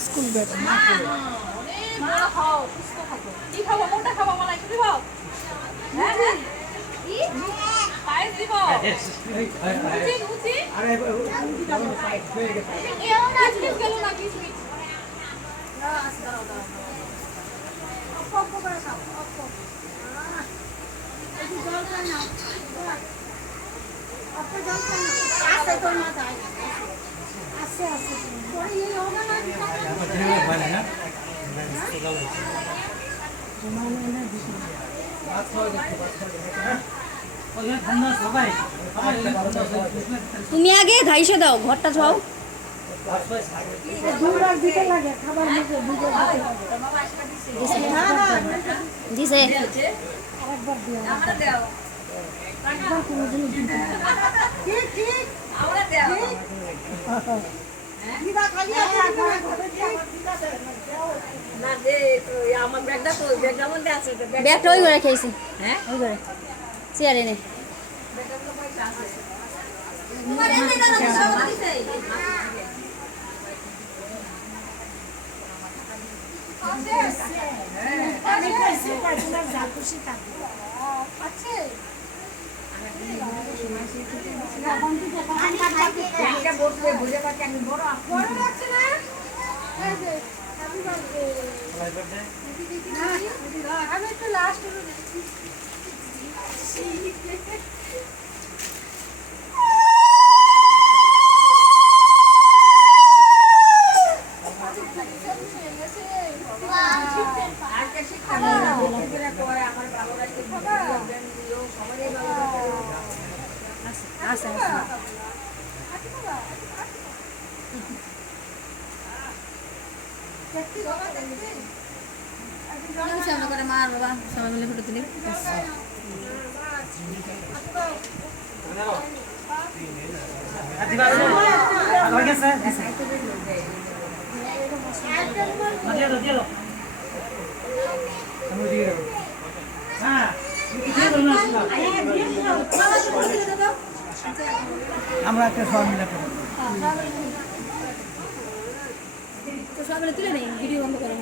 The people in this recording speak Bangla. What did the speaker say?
স্কুল ব্যাগ কি খাবো কোনটা খাবো মালাই কি খাবো হ্যাঁ কি পায়েস দিব লুচি লুচি আরে লুচি খাবো পায়েস হয়ে গেছে কেউ না আজকে গেল না কি সুইট না আসো দাও দাও অপ করে খাও অপ এই জল খাও না অপ জল খাও না আসে তোর মাথায় আসে আসে পরে এই হবে না কি খাবে না তুমি আগে ধাইসে দাও ঘরটা ছাও দিছে ব্যাগটা ওই করে খেয়েছি হ্যাঁ ওই করে চেয়ারে নে আমি একটু লাস্ট মার বাবা সবাই মিলে ফটো তুলি আমরা একটা সবাই মিলে তো সবাই মিলে তুলে নেই ভিডিও বন্ধ করে